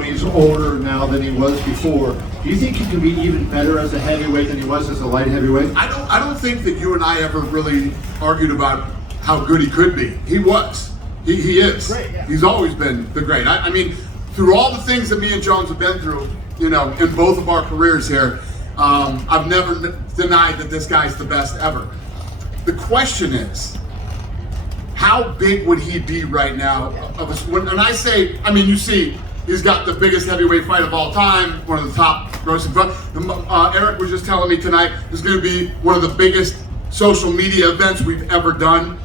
He's older now than he was before. Do you think he can be even better as a heavyweight than he was as a light heavyweight? I don't think that you and I ever really argued about how good he could be. He was. He is. Great, yeah. He's always been the great. I mean, through all the things that me and Jones have been through, you know, in both of our careers here, I've never denied that this guy's the best ever. The question is, how big would he be right now? When I say, I mean, you see, he's got the biggest heavyweight fight of all time, one of the top grossing. Eric was just telling me tonight, there's going to be one of the biggest social media events we've ever done,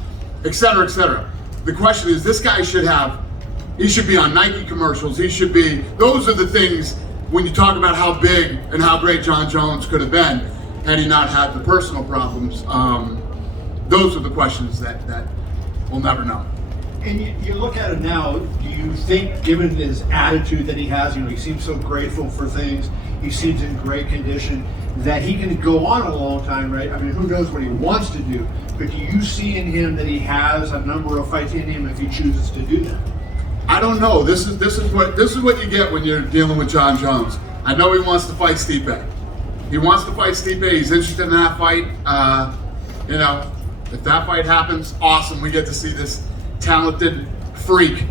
et cetera, et cetera. The question is, this guy he should be on Nike commercials. He should be, those are the things when you talk about how big and how great Jon Jones could have been had he not had the personal problems. Those are the questions that we'll never know. And you look at it now, do you think, given his attitude that he has, you know, he seems so grateful for things, he seems in great condition, that he can go on a long time, right? I mean, who knows what he wants to do, but do you see in him that he has a number of fights in him if he chooses to do that? I don't know. This is what you get when you're dealing with Jon Jones. I know he wants to fight Stipe. He wants to fight Stipe. He's interested in that fight. You know, if that fight happens, awesome. We get to see this talented freak,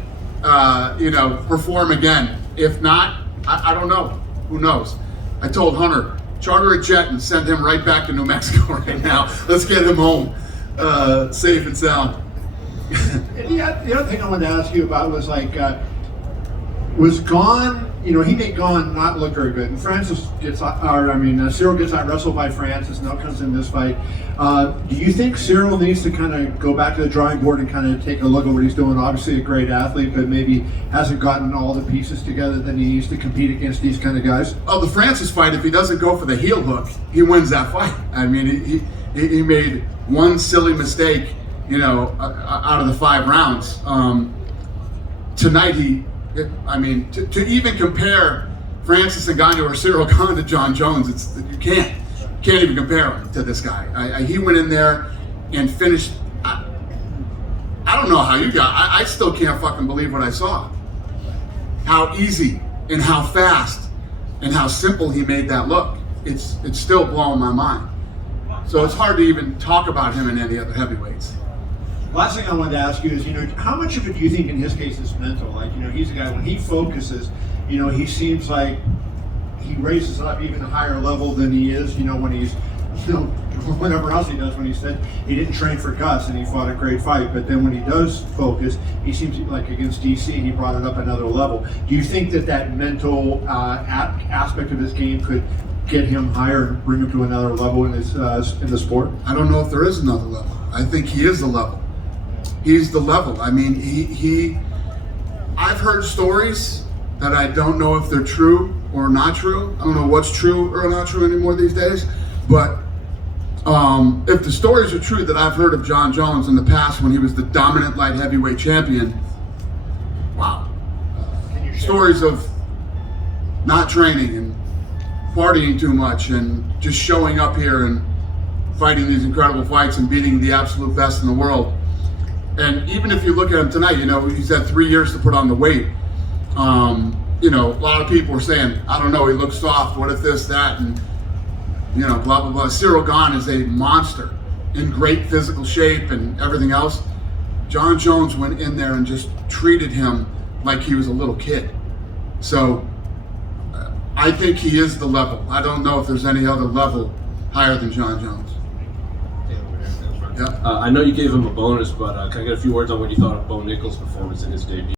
you know, perform again. If not, I don't know. Who knows? I told Hunter, charter a jet and send him right back to New Mexico right now. Let's get him home, safe and sound. The other thing I wanted to ask you about was was Gane, you know, he made Gane not look very good. And Ciryl gets out wrestled by Francis, now comes in this fight. Do you think Ciryl needs to kind of go back to the drawing board and kind of take a look at what he's doing? Obviously a great athlete, but maybe hasn't gotten all the pieces together that he needs to compete against these kind of guys? Oh, the Francis fight, if he doesn't go for the heel hook, he wins that fight. I mean, he made one silly mistake, you know, out of the 5 rounds. Tonight, to even compare Francis Ngannou or Ciryl Gane to Jon Jones, you can't even compare him to this guy. He went in there and finished. I don't know how you got. I still can't fucking believe what I saw. How easy and how fast and how simple he made that look. It's still blowing my mind. So it's hard to even talk about him in any other heavyweights. Last thing I wanted to ask you is, you know, how much of it do you think in his case is mental? Like, you know, he's a guy, when he focuses, you know, he seems like he raises up even a higher level than he is, you know, when he's, you know, whatever else he does. When he said he didn't train for Gus and he fought a great fight, but then when he does focus, he seems like against DC, he brought it up another level. Do you think that mental aspect of his game could get him higher and bring him to another level in his in the sport? I don't know if there is another level. I think he is the level. He's the level. I mean, I've heard stories that I don't know if they're true or not true. I don't know what's true or not true anymore these days. But if the stories are true that I've heard of Jon Jones in the past when he was the dominant light heavyweight champion, wow. Stories of not training and partying too much and just showing up here and fighting these incredible fights and beating the absolute best in the world. And even if you look at him tonight, you know, he's had 3 years to put on the weight. You know, a lot of people are saying, I don't know, he looks soft, what if this, that, and, you know, blah, blah, blah. Ciryl Gane is a monster in great physical shape and everything else. Jon Jones went in there and just treated him like he was a little kid. So I think he is the level. I don't know if there's any other level higher than Jon Jones. I know you gave him a bonus, but can I get a few words on what you thought of Bo Nickal's performance in his debut?